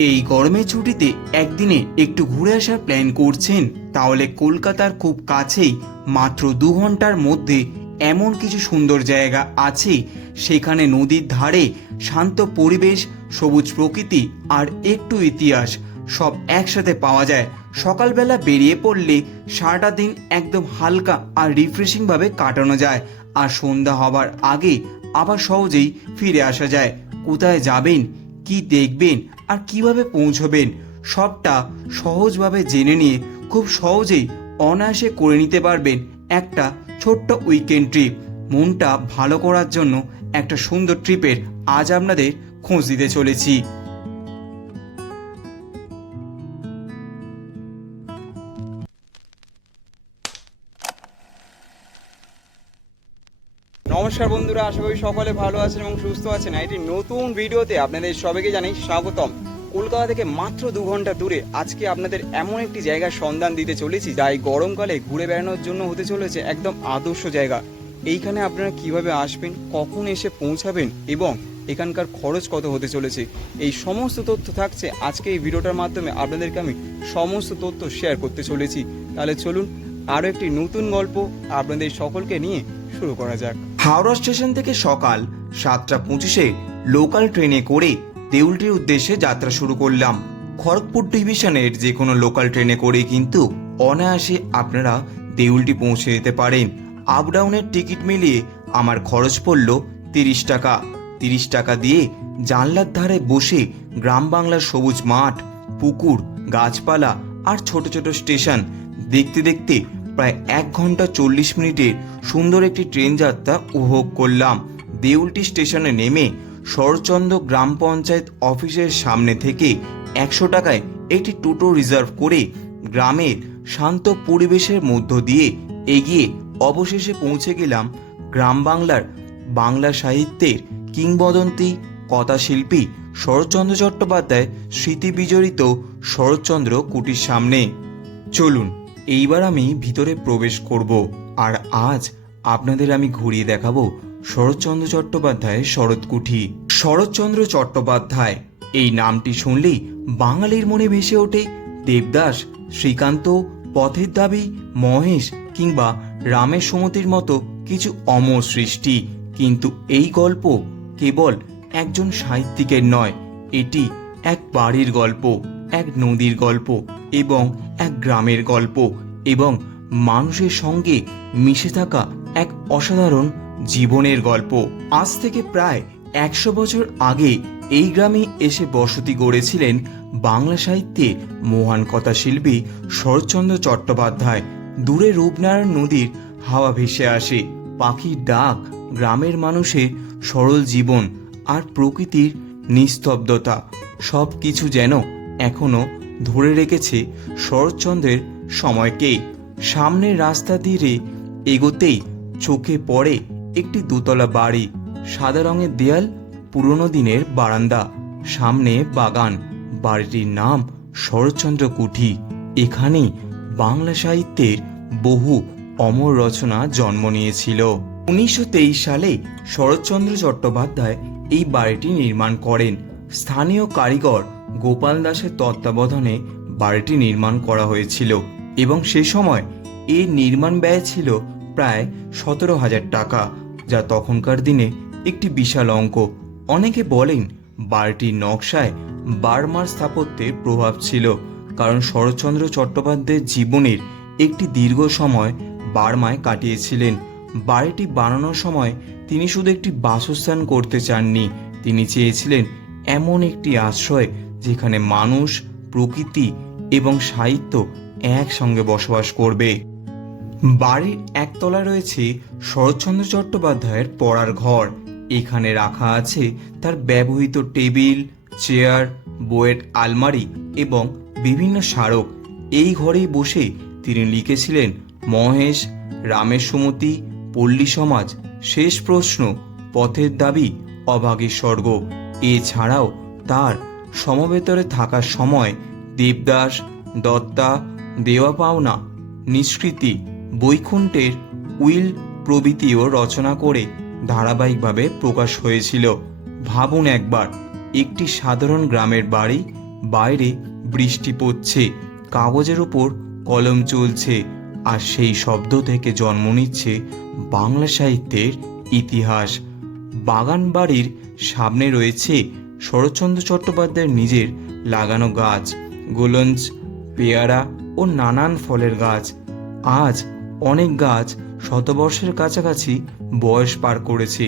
এই গরমের ছুটিতে একদিনে একটু ঘুরে আসার প্ল্যান করছেন? তাহলে কলকাতার খুব কাছেই মাত্র 2 ঘন্টার মধ্যে এমন কিছু সুন্দর জায়গা আছে। সেখানে নদীর ধারে শান্ত পরিবেশ, সবুজ প্রকৃতি আর একটু ইতিহাস সব একসাথে পাওয়া যায়। সকালবেলা বেরিয়ে পড়লে সারাটা দিন একদম হালকা আর রিফ্রেশিংভাবে কাটানো যায়, আর সন্ধ্যা হবার আগে আবার সহজেই ফিরে আসা যায়। কোথায় যাবেন, কি দেখবেন আর কিভাবে পৌঁছবেন, সবটা সহজভাবে জেনে নিয়ে খুব সহজেই অনায়াসে করে নিতে পারবেন একটা ছোট্ট উইকেন্ড ট্রিপ। মনটা ভালো করার জন্য একটা সুন্দর ট্রিপের আজ আপনাদের খোঁজ দিতে চলেছি। নমস্কার বন্ধুরা, আশা করি সকলে ভালো আছেন এবং সুস্থ আছেন। এটি নতুন ভিডিওতে আপনাদের সবাইকে জানাই স্বাগতম। কলকাতা থেকে মাত্র 2 ঘন্টা দূরে আজকে আপনাদের এমন একটি জায়গার সন্ধান দিতে চলেছি, যা এই গরমকালে ঘুরে বেড়ানোর জন্য হতে চলেছে একদম আদর্শ জায়গা। এইখানে আপনারা কিভাবে আসবেন, কখন এসে পৌঁছাবেন এবং এখানকার খরচ কত হতে চলেছে, এই সমস্ত তথ্য থাকছে আজকে এই ভিডিওটার মাধ্যমে। আপনাদেরকে আমি সমস্ত তথ্য শেয়ার করতে চলেছি। তাহলে চলুন আরও একটি নতুন গল্প আপনাদের সকলকে নিয়ে শুরু করা যাক। হাওড়া স্টেশন থেকে সকাল 7টা 25-এ লোকাল ট্রেনে করে দেউলটির উদ্দেশ্যে যাত্রা শুরু করলাম। খড়গপুর ডিভিশনের যে কোনো লোকাল ট্রেনে করে কিন্তু অনায়াসে আপনারা দেউলটি পৌঁছে যেতে পারেন। আপ ডাউনের টিকিট মিলিয়ে আমার খরচ পড়ল 30 টাকা। 30 টাকা দিয়ে জানলার ধারে বসে গ্রাম বাংলার সবুজ মাঠ, পুকুর, গাছপালা আর ছোট ছোট স্টেশন দেখতে দেখতে প্রায় 1 ঘন্টা 40 মিনিটের সুন্দর একটি ট্রেন যাত্রা উপভোগ করলাম। দেউলটি স্টেশনে নেমে শরৎচন্দ্র গ্রাম পঞ্চায়েত অফিসের সামনে থেকে 100 টাকায় একটি টোটো রিজার্ভ করে গ্রামের শান্ত পরিবেশের মধ্য দিয়ে এগিয়ে অবশেষে পৌঁছে গেলাম গ্রাম বাংলার বাংলা সাহিত্যের কিংবদন্তি কথাশিল্পী শরৎচন্দ্র চট্টোপাধ্যায় স্মৃতি বিজড়িত শরৎচন্দ্র কুটির সামনে। চলুন এইবার আমি ভিতরে প্রবেশ করব, আর আজ আপনাদের আমি ঘুরিয়ে দেখাবো শরৎচন্দ্র চট্টোপাধ্যায়ের শরৎকুঠি। শরৎচন্দ্র চট্টোপাধ্যায় এই নামটি শুনলেই বাঙালির মনে ভেসে ওঠে দেবদাস, শ্রীকান্ত, পথের দাবী, মহেশ কিংবা রামের সুমতির মতো কিছু অমর সৃষ্টি। কিন্তু এই গল্প কেবল একজন সাহিত্যিকের নয়, এটি এক বাড়ির গল্প, এক নদীর গল্প এবং এক গ্রামের গল্প এবং মানুষের সঙ্গে মিশে থাকা এক অসাধারণ জীবনের গল্প। আজ থেকে প্রায় 100 বছর আগে এই গ্রামে এসে বসতি গড়েছিলেন বাংলা সাহিত্যে মহান কথাশিল্পী শরৎচন্দ্র চট্টোপাধ্যায়। দূরে রূপনারায়ণ নদীর হাওয়া ভেসে আসে, পাখির ডাক, গ্রামের মানুষের সরল জীবন আর প্রকৃতির নিস্তব্ধতা সব কিছু যেন এখনো ধরে রেখেছে শরৎচন্দ্রের সময়কে। সামনের রাস্তা ধীরে এগোতেই চোখে পড়ে একটি দোতলা বাড়ি, সাদা রঙের দেয়াল, পুরনো দিনের বারান্দা, সামনে বাগান। বাড়িটির নাম শরৎচন্দ্র কুঠি। এখানেই বাংলা সাহিত্যের বহু অমর রচনা জন্ম নিয়েছিল। 1923 সালে শরৎচন্দ্র চট্টোপাধ্যায় এই বাড়িটি নির্মাণ করেন। স্থানীয় কারিগর গোপাল দাসের তত্ত্বাবধানে বাড়িটি নির্মাণ করা হয়েছিল এবং সে সময় এর নির্মাণ ব্যয় ছিল প্রায় 17,000 টাকা, যা তখনকার দিনে একটি বিশাল অঙ্ক। অনেকে বলেন বাড়িটির নকশায় বার্মার স্থাপত্যের প্রভাব ছিল, কারণ শরৎচন্দ্র চট্টোপাধ্যায়ের জীবনের একটি দীর্ঘ সময় বার্মায় কাটিয়েছিলেন। বাড়িটি বানানোর সময় তিনি শুধু একটি বাসস্থান করতে চাননি, তিনি চেয়েছিলেন এমন একটি আশ্রয় যেখানে মানুষ, প্রকৃতি এবং সাহিত্য একসঙ্গে বসবাস করবে। বাড়ির একতলায় রয়েছে শরৎচন্দ্র চট্টোপাধ্যায়ের পড়ার ঘর। এখানে রাখা আছে তার ব্যবহৃত টেবিল, চেয়ার, বইয়ের আলমারি এবং বিভিন্ন স্মারক। এই ঘরেই বসে তিনি লিখেছিলেন মহেশ, রামের সুমতি, পল্লী সমাজ, শেষ প্রশ্ন, পথের দাবি, অভাগীর স্বর্গ। এছাড়াও তার সমবেতরে থাকার সময় দেবদাস, দত্তা, দেওয়া পাওনা, নিষ্কৃতি, বৈকুণ্ঠের উইল প্রভৃতিও রচনা করে ধারাবাহিকভাবে প্রকাশ হয়েছিল। ভাবুন একবার, একটি সাধারণ গ্রামের বাড়ি বাইরে বৃষ্টি পড়ছে, কাগজের ওপর কলম চলছে, আর সেই শব্দ থেকে জন্ম নিচ্ছে বাংলা সাহিত্যের ইতিহাস। বাগান বাড়ির সামনে রয়েছে শরৎচন্দ্র চট্টোপাধ্যায়ের নিজের লাগানো গাছ, গোলঞ্চ, পেয়ারা ও নানান ফলের গাছ। আজ অনেক গাছ শতবর্ষের কাছাকাছি বয়স পার করেছে।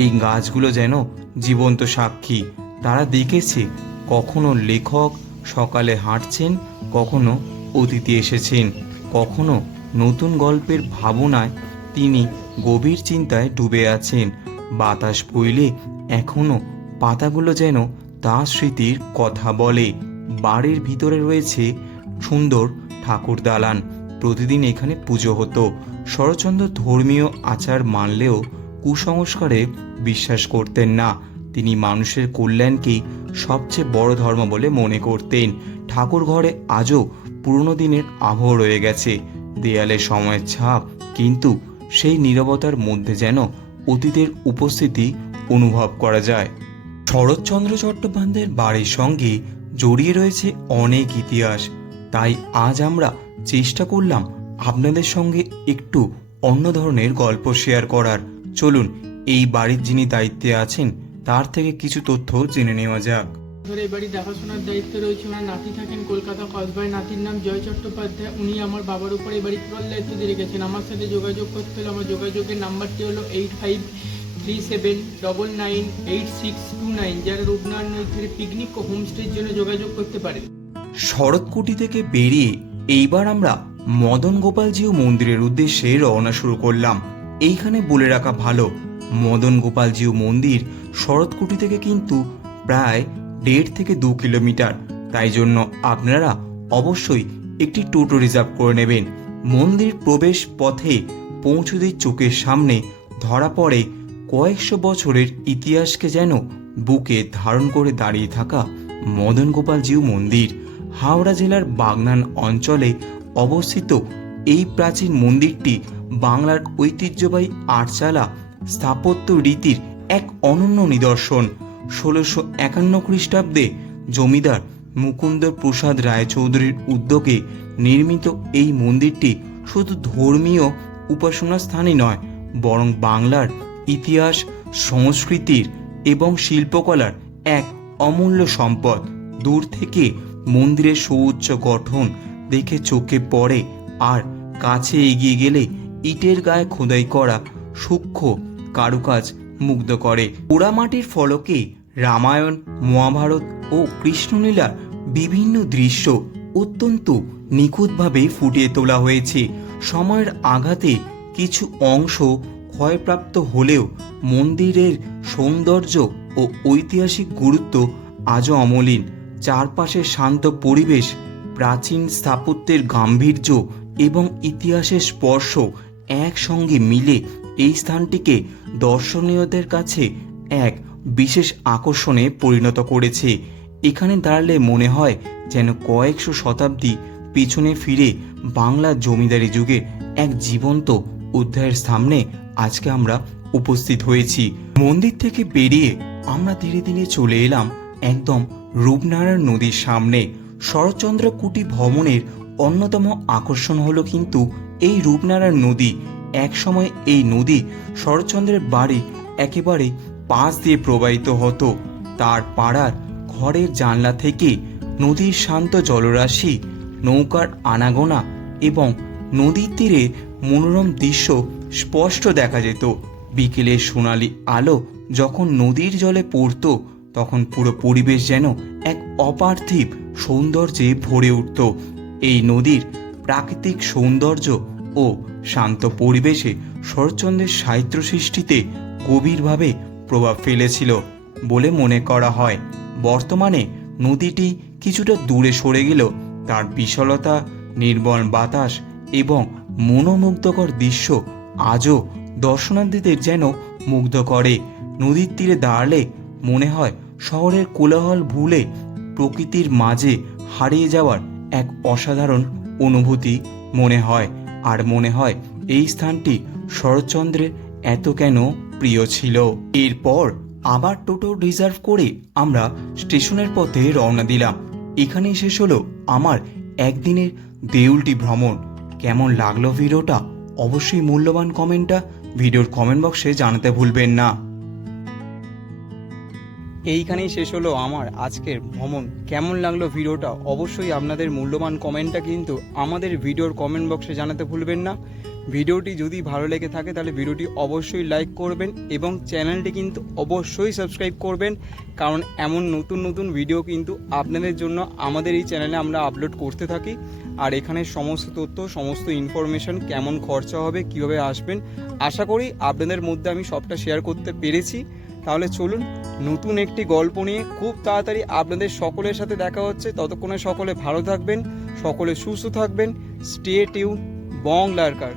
এই গাছগুলো যেন জীবন্ত সাক্ষী। তারা দেখেছে কখনো লেখক সকালে হাঁটছেন, কখনো অতিথি এসেছেন, কখনো নতুন গল্পের ভাবনায় তিনি গভীর চিন্তায় ডুবে আছেন। বাতাস বইলে এখনো পাতাগুলো যেন তার স্মৃতির কথা বলে। বাড়ির ভিতরে রয়েছে সুন্দর ঠাকুর দালান। প্রতিদিন এখানে পুজো হতো। শরৎচন্দ্র ধর্মীয় আচার মানলেও কুসংস্কারে বিশ্বাস করতেন না। তিনি মানুষের কল্যাণকেই সবচেয়ে বড় ধর্ম বলে মনে করতেন। ঠাকুর ঘরে আজও পুরনো দিনের আবহ রয়ে গেছে, দেয়ালে সময়ের ছাপ, কিন্তু সেই নীরবতার মধ্যে যেন অতীতের উপস্থিতি অনুভব করা যায়। শরৎচন্দ্র চট্টোপাধ্যায়ের বাড়ির সঙ্গে জড়িয়ে রয়েছে অনেক ইতিহাস। তাই আজ আমরা চেষ্টা করলাম আপনাদের সঙ্গে একটু অন্য ধরনের গল্প শেয়ার করার। চলুন এই বাড়ির যিনি দায়িত্বে আছেন তার থেকে কিছু তথ্য জেনে নেওয়া যাক। ধরে এই বাড়ি দেখাশোনার দায়িত্বে রয়েছে ওনার নাতি থাকেন কলকাতা কসবায়। নাতির নাম জয় চট্টোপাধ্যায়। উনি আমার বাবার উপর এই বাড়ি টোটাল দায়িত্ব দিয়ে রেখেছেন। আমার সাথে যোগাযোগ করতে হলে আমার যোগাযোগের নাম্বারটি হলো 8537998629, যারা রূপনারায়ণ নদীর পিকনিক ও হোমস্টের জন্য যোগাযোগ করতে পারেন। শরৎকুটি থেকে বেরিয়ে এইবার আমরা মদন গোপালজিউ মন্দিরের উদ্দেশ্যে রওনা শুরু করলাম। এইখানে বলে রাখা ভালো, মদন গোপালজিউ মন্দির শরৎকুটি থেকে কিন্তু প্রায় 1.5 থেকে 2 কিলোমিটার। তাই জন্য আপনারা অবশ্যই একটি টোটো রিজার্ভ করে নেবেন। মন্দির প্রবেশ পথে পৌঁছতেই চোখের সামনে ধরা পড়ে কয়েকশো বছরের ইতিহাসকে যেন বুকে ধারণ করে দাঁড়িয়ে থাকা মদন গোপালজিউ মন্দির। হাওড়া জেলার বাগনান অঞ্চলে অবস্থিত এই প্রাচীন মন্দিরটি বাংলার ঐতিহ্যবাহী আটচালা স্থাপত্য রীতির এক অনন্য নিদর্শন। 1651 খ্রিস্টাব্দে জমিদার মুকুন্দ প্রসাদ রায়চৌধুরীর উদ্যোগে নির্মিত এই মন্দিরটি শুধু ধর্মীয় উপাসনা স্থানই নয়, বরং বাংলার ইতিহাস, সংস্কৃতির এবং শিল্পকলার এক অমূল্য সম্পদ। দূর থেকে মন্দিরের সুউচ্চ গঠন দেখে চোখে পড়ে, আর কাছে এগিয়ে গেলে ইটের গায়ে খোদাই করা সূক্ষ্ম কারুকাজ মুগ্ধ করে। পোড়ামাটির ফলকে রামায়ণ, মহাভারত ও কৃষ্ণলীলার বিভিন্ন দৃশ্য অত্যন্ত নিখুঁতভাবে ফুটিয়ে তোলা হয়েছে। সময়ের আঘাতে কিছু অংশ ক্ষয়প্রাপ্ত হলেও মন্দিরের সৌন্দর্য ও ঐতিহাসিক গুরুত্ব আজও অমলিন। চারপাশের শান্ত পরিবেশ, প্রাচীন স্থাপত্যের গাম্ভীর্য এবং ইতিহাসের স্পর্শ একসঙ্গে মিলে এই স্থানটিকে দর্শনীয়দের কাছে এক বিশেষ আকর্ষণে পরিণত করেছে। এখানে দাঁড়ালে মনে হয় যেন কয়েকশো শতাব্দী পিছনে ফিরে বাংলার জমিদারি যুগের এক জীবন্ত অধ্যায়ের সামনে আজকে আমরা উপস্থিত হয়েছি। মন্দির থেকে বেরিয়ে আমরা ধীরে ধীরে চলে এলাম একদম রূপনারায়ণ নদীর সামনে। শরৎচন্দ্র কুটি ভ্রমণের অন্যতম আকর্ষণ হলো কিন্তু এই রূপনারায়ণ নদী। একসময় এই নদী শরৎচন্দ্রের বাড়ি একেবারে পাশ দিয়ে প্রবাহিত হতো। তার পাড়ার ঘরের জানলা থেকে নদীর শান্ত জলরাশি, নৌকার আনাগোনা এবং নদীর তীরে মনোরম দৃশ্য স্পষ্ট দেখা যেত। বিকেলের সোনালি আলো যখন নদীর জলে পড়ত, তখন পুরো পরিবেশ যেন এক অপার্থিব সৌন্দর্যে ভরে উঠত। এই নদীর প্রাকৃতিক সৌন্দর্য ও শান্ত পরিবেশে শরৎচন্দ্রের সাহিত্য সৃষ্টিতে গভীরভাবে প্রভাব ফেলেছিল বলে মনে করা হয়। বর্তমানে নদীটি কিছুটা দূরে সরে গেলেও তার বিশালতা, নির্মল বাতাস এবং মনোমুগ্ধকর দৃশ্য আজও দর্শনার্থীদের যেন মুগ্ধ করে। নদীর তীরে দাঁড়ালে মনে হয় শহরের কোলাহল ভুলে প্রকৃতির মাঝে হারিয়ে যাওয়ার এক অসাধারণ অনুভূতি মনে হয়। আর মনে হয় এই স্থানটি শরৎচন্দ্রের এত কেন প্রিয় ছিল। এরপর আবার টোটো রিজার্ভ করে আমরা স্টেশনের পথে রওনা দিলাম। এখানেই শেষ হলো আমার একদিনের দেউলটি ভ্রমণ। কেমন লাগলো ভিডিওটা অবশ্যই মূল্যবান কমেন্টটা ভিডিওর কমেন্ট বক্সে জানাতে ভুলবেন না। এইখানেই শেষ হলো আমার আজকের ভ্রমণ। কেমন লাগলো ভিডিওটা অবশ্যই আপনাদের মূল্যবান কমেন্টটা কিন্তু আমাদের ভিডিওর কমেন্ট বক্সে জানাতে ভুলবেন না। ভিডিওটি যদি ভালো লেগে থাকে তাহলে ভিডিওটি অবশ্যই লাইক করবেন এবং চ্যানেলটি কিন্তু অবশ্যই সাবস্ক্রাইব করবেন, কারণ এমন নতুন নতুন ভিডিও কিন্তু আপনাদের জন্য আমাদের এই চ্যানেলে আমরা আপলোড করতে থাকি। আর এখানে সমস্ত তথ্য, সমস্ত ইনফরমেশন, কেমন খরচা হবে, কীভাবে আসবেন, আশা করি আপনাদের মধ্যে আমি সবটা শেয়ার করতে পেরেছি। তাহলে চলুন নতুন একটি গল্প নিয়ে খুব তাড়াতাড়ি আপনাদের সকলের সাথে দেখা হচ্ছে। ততক্ষণে সকলে ভালো থাকবেন, সকলে সুস্থ থাকবেন। স্টে টিউন, বং লার্কার।